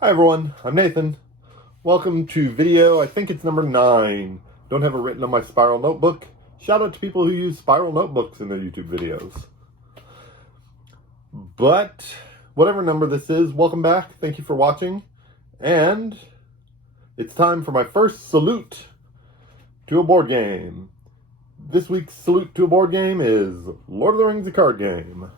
Hi everyone, I'm Nathan. Welcome to video, I think it's number 9. Don't have it written on my spiral notebook. Shout out to people who use spiral notebooks in their YouTube videos. But, whatever number this is, welcome back. Thank you for watching. And it's time for my first salute to a board game. This week's salute to a board game is Lord of the Rings, a card game.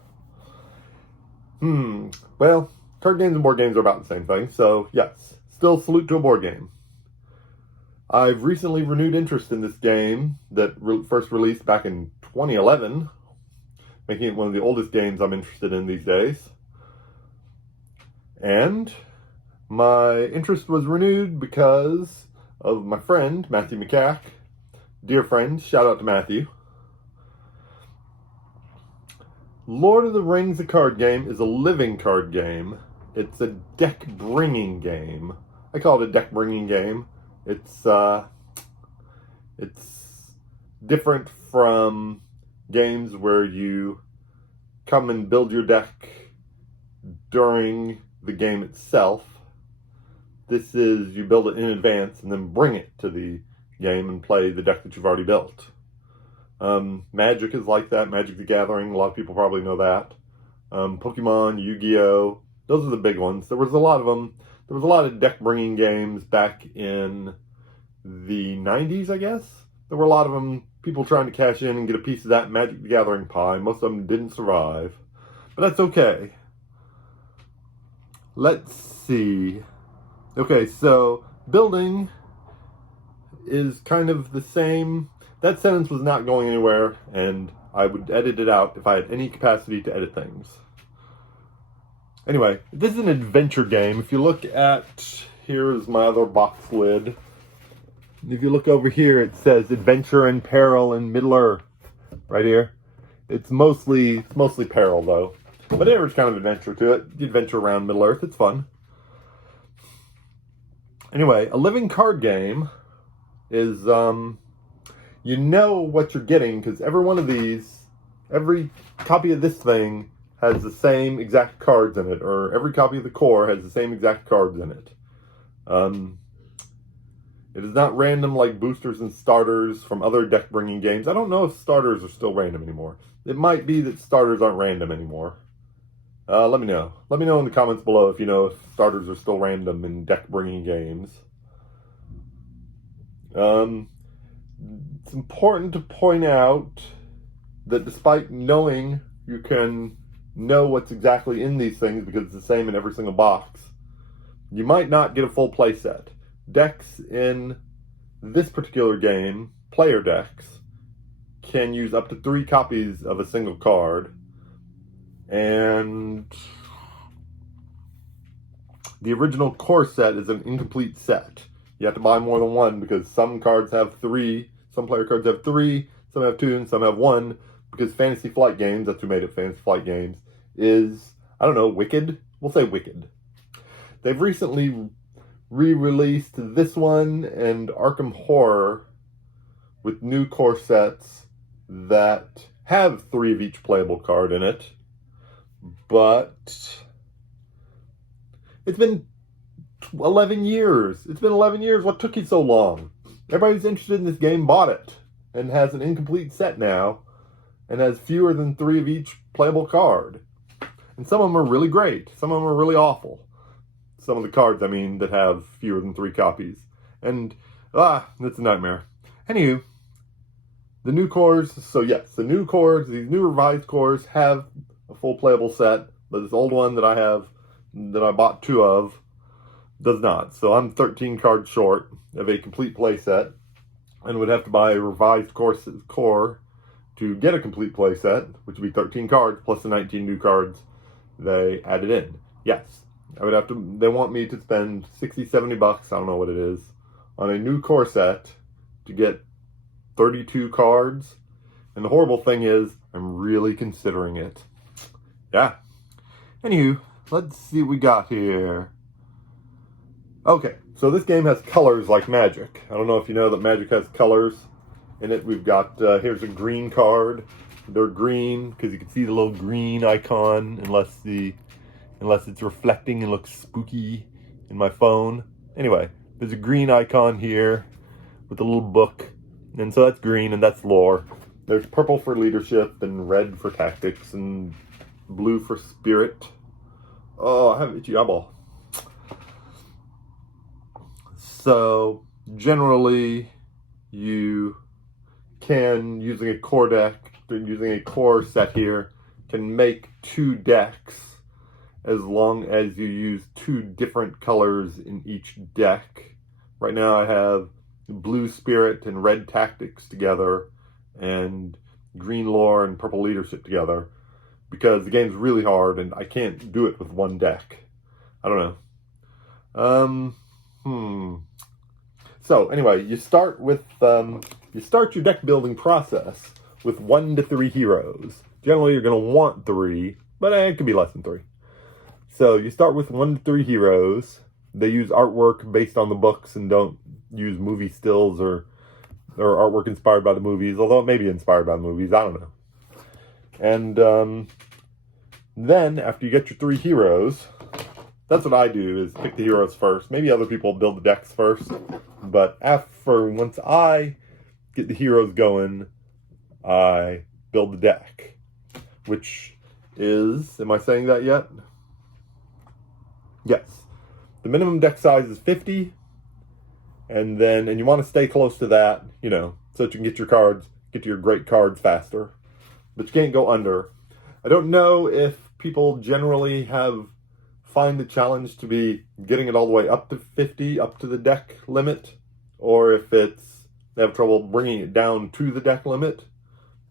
Well, card games and board games are about the same thing, so yes, still salute to a board game. I've recently renewed interest in this game that first released back in 2011, making it one of the oldest games I'm interested in these days. And my interest was renewed because of my friend, Matthew McCack. Dear friend, shout out to Matthew. Lord of the Rings, a card game, is a living card game. It's a deck-bringing game. I call it a deck-bringing game. It's different from games where you come and build your deck during the game itself. This is, you build it in advance and then bring it to the game and play the deck that you've already built. Magic is like that. Magic the Gathering, a lot of people probably know that. Pokemon, Yu-Gi-Oh! Those are the big ones. There was a lot of them. There was a lot of deck-bringing games back in the 90s, I guess. There were a lot of them, people trying to cash in and get a piece of that Magic the Gathering pie. Most of them didn't survive. But that's okay. Let's see. Okay, so building is kind of the same. That sentence was not going anywhere, and I would edit it out if I had any capacity to edit things. Anyway, this is an adventure game. If you look at, here's my other box lid. If you look over here, it says Adventure and Peril in Middle-earth, right here. It's mostly peril, though. But there's kind of adventure to it. You adventure around Middle-earth, it's fun. Anyway, a living card game is, you know what you're getting, because every one of these, every copy of this thing has the same exact cards in it, or every copy of the core has the same exact cards in it. It is not random like boosters and starters from other deck-bringing games. I don't know if starters are still random anymore. It might be that starters aren't random anymore. Let me know. Let me know in the comments below if you know if starters are still random in deck-bringing games. It's important to point out that despite knowing you can know what's exactly in these things because it's the same in every single box, you might not get a full play set. Decks in this particular game, player decks, can use up to 3 copies of a single card, and the original core set is an incomplete set. You have to buy more than one because some cards have 3, some player cards have 3, some have 2, and some have 1, because Fantasy Flight Games, that's who made it, Fantasy Flight Games, is, I don't know, Wicked? We'll say Wicked. They've recently re-released this one and Arkham Horror with new core sets that have 3 of each playable card in it, but it's been 11 years. It's been 11 years. What took you so long? Everybody who's interested in this game bought it and has an incomplete set now and has fewer than 3 of each playable card. And some of them are really great. Some of them are really awful. Some of the cards, I mean, that have fewer than 3 copies. And, that's a nightmare. Anywho, the new cores, so yes, the new cores, these new revised cores have a full playable set, but this old one that I have, that I bought 2 of, does not. So I'm 13 cards short of a complete play set and would have to buy a revised core to get a complete play set, which would be 13 cards plus the 19 new cards they added in. Yes, I would have to, they want me to spend 60, 70 bucks, I don't know what it is, on a new core set to get 32 cards. And the horrible thing is, I'm really considering it. Yeah. Anywho, let's see what we got here. Okay, so this game has colors like Magic. I don't know if you know that Magic has colors in it. We've got, here's a green card. They're green because you can see the little green icon unless it's reflecting and looks spooky. in my phone. Anyway, there's a green icon here with a little book. And so that's green, and that's lore. There's purple for leadership, and red for tactics, and blue for spirit. Oh, I have an itchy eyeball. So, generally, you can, using a core deck, using a core set here, can make 2 decks as long as you use 2 different colors in each deck. Right now I have blue spirit and red tactics together, and green lore and purple leadership together, because the game's really hard and I can't do it with one deck. I don't know. So anyway, you start with your deck building process with 1 to 3 heroes. Generally, you're going to want 3, but it could be less than 3. So you start with 1 to 3 heroes. They use artwork based on the books and don't use movie stills or artwork inspired by the movies, although it may be inspired by the movies, I don't know. And then, after you get your 3 heroes, that's what I do, is pick the heroes first. Maybe other people build the decks first, but once I get the heroes going, I build the deck, which is, am I saying that yet? Yes. The minimum deck size is 50, and you want to stay close to that, so that you can get to your great cards faster. But you can't go under. I don't know if people generally find the challenge to be getting it all the way up to 50, up to the deck limit, or if they have trouble bringing it down to the deck limit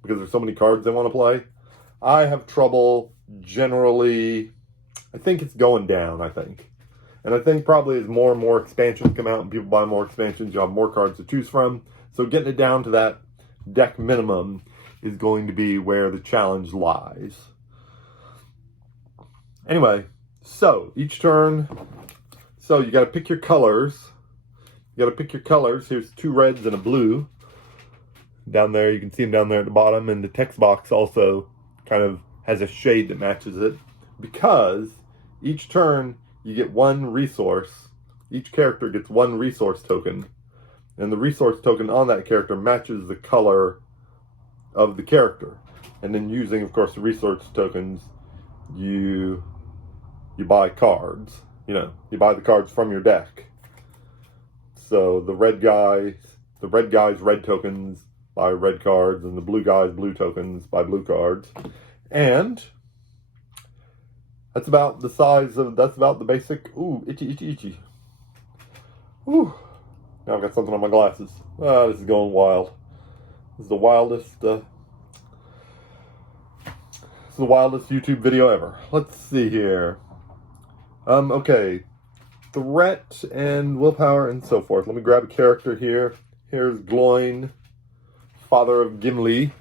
because there's so many cards they want to play. I have trouble generally. I think it's going down, And I think probably as more and more expansions come out and people buy more expansions, you'll have more cards to choose from. So getting it down to that deck minimum is going to be where the challenge lies. Anyway, so each turn, you got to pick your colors. Here's 2 reds and a blue. Down there, you can see them down there at the bottom, and the text box also kind of has a shade that matches it, because each turn you get 1 resource. Each character gets 1 resource token, and the resource token on that character matches the color of the character. And then using, of course, the resource tokens, you buy cards. You buy the cards from your deck. So the red guys red tokens buy red cards, and the blue guys blue tokens buy blue cards. And that's about the basic. Ooh, itchy. Ooh. Now I've got something on my glasses. This is going wild. This is the wildest YouTube video ever. Let's see here. Okay. Threat and willpower and so forth. Let me grab a character here. Here's Gloin, father of Gimli.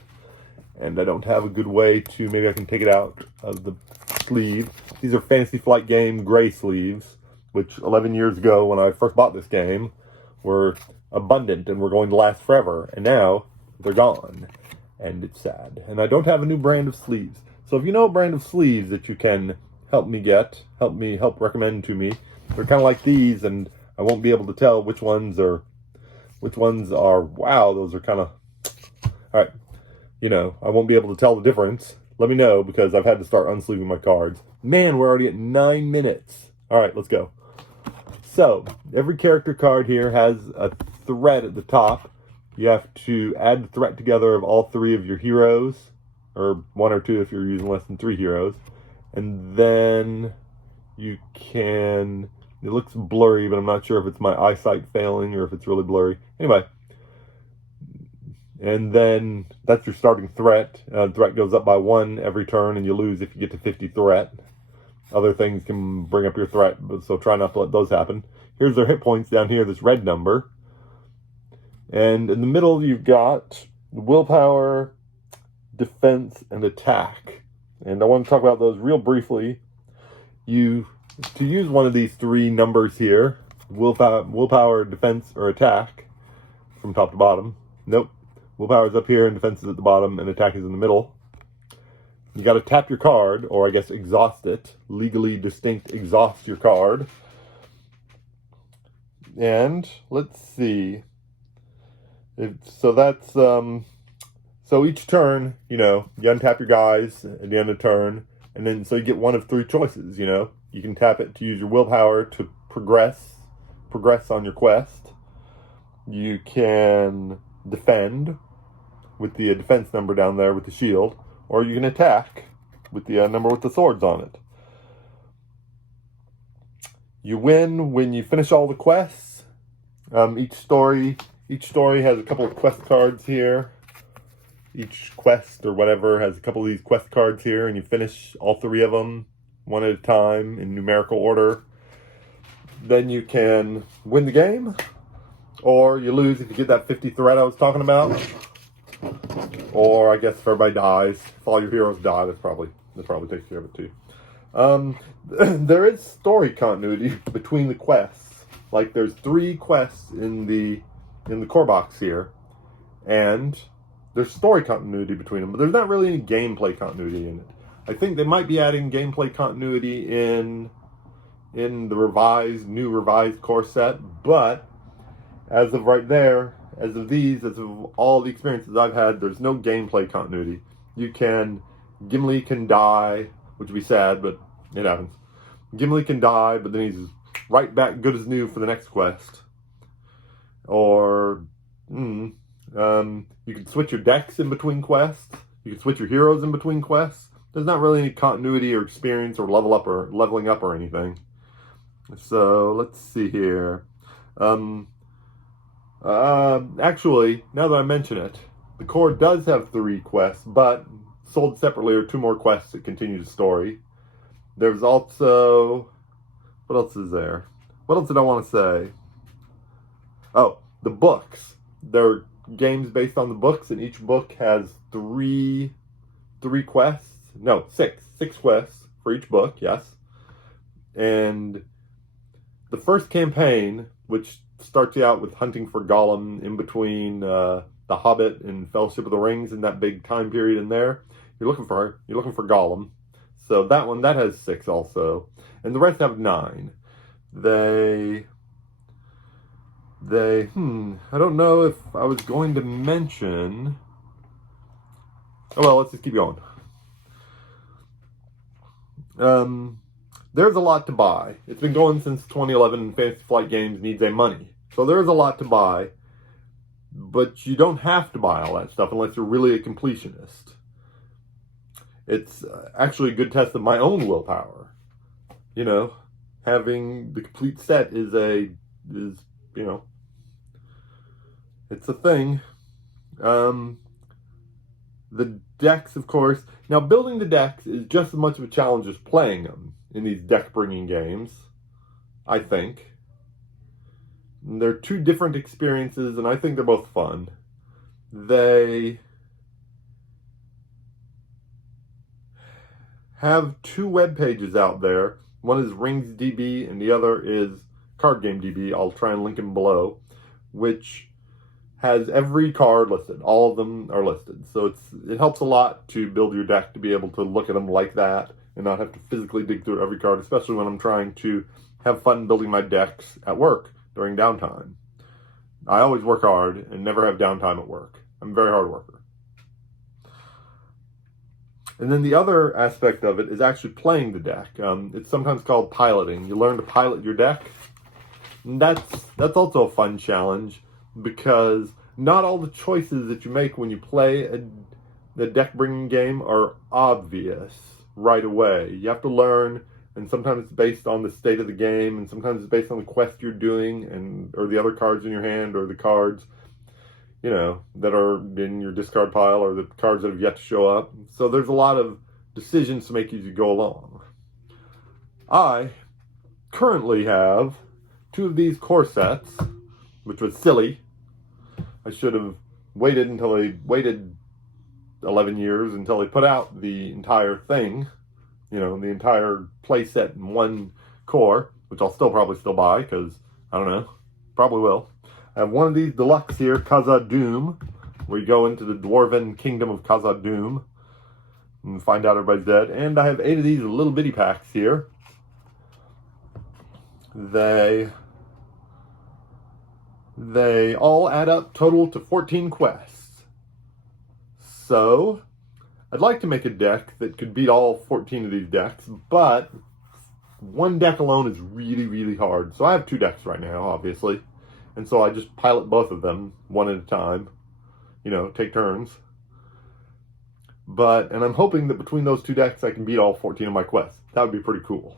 And I don't have a good way to, maybe I can take it out of the sleeve. These are Fantasy Flight Game gray sleeves, which 11 years ago when I first bought this game were abundant and were going to last forever. And now they're gone. And it's sad. And I don't have a new brand of sleeves. So if you know a brand of sleeves that you can help recommend to me, they're kind of like these, and I won't be able to tell which ones are, wow, those are kind of, all right. I won't be able to tell the difference. Let me know, because I've had to start unsleeving my cards. Man, we're already at 9 minutes. All right, let's go. So, every character card here has a threat at the top. You have to add the threat together of all 3 of your heroes, or 1 or 2 if you're using less than 3 heroes. And then you can, it looks blurry, but I'm not sure if it's my eyesight failing or if it's really blurry. Anyway. And then that's your starting threat. Threat goes up by 1 every turn, and you lose if you get to 50 threat. Other things can bring up your threat, so try not to let those happen. Here's their hit points down here, this red number. And in the middle, you've got willpower, defense, and attack. And I want to talk about those real briefly. To use one of these 3 numbers here, willpower, defense, or attack, from top to bottom. Nope. Willpower is up here, and defense is at the bottom, and attack is in the middle. You got to tap your card, or I guess exhaust it. Legally distinct, exhaust your card. And let's see. So that's so each turn, you untap your guys at the end of the turn, and then so you get one of three choices. You can tap it to use your willpower to progress on your quest. You can defend with the defense number down there with the shield, or you can attack with the number with the swords on it. You win when you finish all the quests. Each story has a couple of quest cards here. Each quest or whatever has a couple of these quest cards here, and you finish all three of them one at a time in numerical order. Then you can win the game, or you lose if you get that 50 threat I was talking about. Or I guess if everybody dies, if all your heroes die, that probably takes care of it too. There is story continuity between the quests. Like there's 3 quests in the core box here, and there's story continuity between them, but there's not really any gameplay continuity in it. I think they might be adding gameplay continuity in the new revised core set, but as of right there, as of all the experiences I've had, there's no gameplay continuity. Gimli can die, which would be sad, but it happens. Gimli can die, but then he's right back good as new for the next quest. Or, you can switch your decks in between quests. You can switch your heroes in between quests. There's not really any continuity or experience or leveling up or anything. So, let's see here. Actually, now that I mention it, the core does have 3 quests, but sold separately are 2 more quests that continue the story. There's also... What else is there? What else did I want to say? Oh, the books. There are games based on the books, and each book has 3 quests. No, 6 quests for each book, yes. And the first campaign, which starts you out with hunting for Gollum in between The Hobbit and Fellowship of the Rings, in that big time period in there. You're looking for Gollum. So that has 6 also. And the rest have 9. I don't know if I was going to mention... Oh, well, let's just keep going. There's a lot to buy. It's been going since 2011, and Fantasy Flight Games needs money. So there's a lot to buy, but you don't have to buy all that stuff unless you're really a completionist. It's actually a good test of my own willpower. Having the complete set is it's a thing. The decks, of course. Now, building the decks is just as much of a challenge as playing them in these deck-bringing games, I think. They're 2 different experiences, and I think they're both fun. They have 2 web pages out there. One is RingsDB, and the other is CardGameDB. I'll try and link them below, which has every card listed. All of them are listed. So it helps a lot to build your deck to be able to look at them like that and not have to physically dig through every card, especially when I'm trying to have fun building my decks at work during downtime. I always work hard and never have downtime at work. I'm a very hard worker. And then the other aspect of it is actually playing the deck. It's sometimes called piloting. You learn to pilot your deck. And that's also a fun challenge, because not all the choices that you make when you play the deck-bringing game are obvious right away. You have to learn, and sometimes it's based on the state of the game, and sometimes it's based on the quest you're doing, or the other cards in your hand, or the cards, that are in your discard pile, or the cards that have yet to show up. So there's a lot of decisions to make as you go along. I currently have 2 of these core sets, which was silly. I should have waited 11 years until they put out the entire thing, the entire play set in 1 core, which I'll probably still buy, because, I don't know, probably will. I have one of these deluxe here, Khazad-dûm, where you go into the dwarven kingdom of Khazad-dûm and find out everybody's dead. And I have 8 of these little bitty packs here. They They all add up total to 14 quests. So, I'd like to make a deck that could beat all 14 of these decks, but one deck alone is really, really hard. So I have 2 decks right now, obviously. And so I just pilot both of them one at a time. You know, take turns. And I'm hoping that between those 2 decks I can beat all 14 of my quests. That would be pretty cool.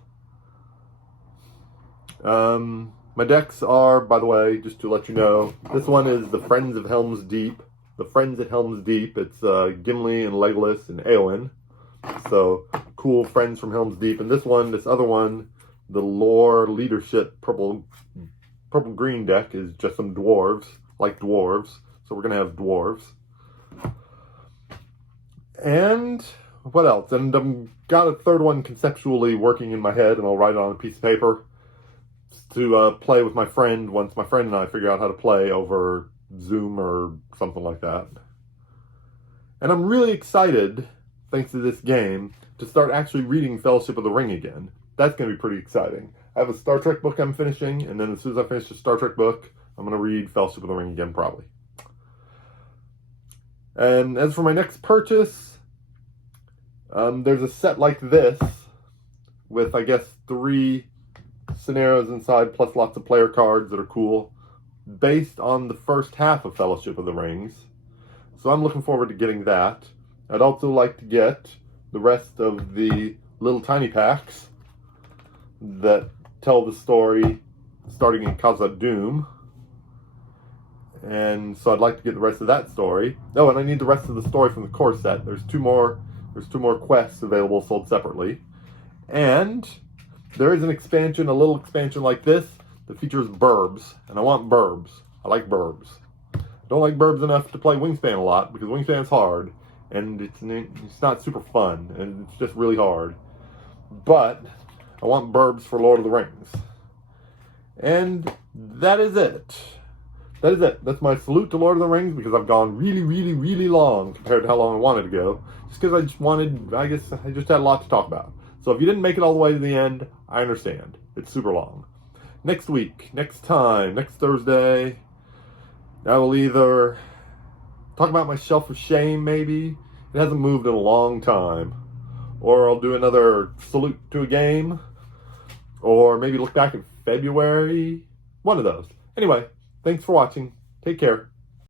My decks are, by the way, just to let you know, this one is the Friends of Helm's Deep. The Friends at Helm's Deep. It's Gimli and Legolas and Eowyn. So, cool friends from Helm's Deep. And this other one, the Lore Leadership Purple-Green deck is just some dwarves, like dwarves. So we're going to have dwarves. And what else? And I've got a third one conceptually working in my head, and I'll write it on a piece of paper to play with my friend once my friend and I figure out how to play over Zoom or something like that. And I'm really excited, thanks to this game, to start actually reading Fellowship of the Ring again. That's going to be pretty exciting. I have a Star Trek book I'm finishing, and then as soon as I finish the Star Trek book, I'm going to read Fellowship of the Ring again, probably. And as for my next purchase, there's a set like this with, I guess, 3 scenarios inside, plus lots of player cards that are cool, based on the first half of Fellowship of the Rings. So I'm looking forward to getting that. I'd also like to get the rest of the little tiny packs that tell the story starting in Khazad-dûm. And so I'd like to get the rest of that story. Oh, and I need the rest of the story from the core set. There's two more quests available sold separately. And there is an expansion, a little expansion like this, that features burbs. And I want burbs. I like burbs. I don't like burbs enough to play Wingspan a lot, because Wingspan is hard. And it's not super fun. And it's just really hard. But I want burbs for Lord of the Rings. And that is it. That is it. That's my salute to Lord of the Rings, because I've gone really, really, really long compared to how long I wanted to go. Just because I just had a lot to talk about. So if you didn't make it all the way to the end, I understand. It's super long. Next week, next time, next Thursday, I will either talk about my Shelf of Shame, maybe. It hasn't moved in a long time. Or I'll do another salute to a game. Or maybe look back at February. One of those. Anyway, thanks for watching. Take care.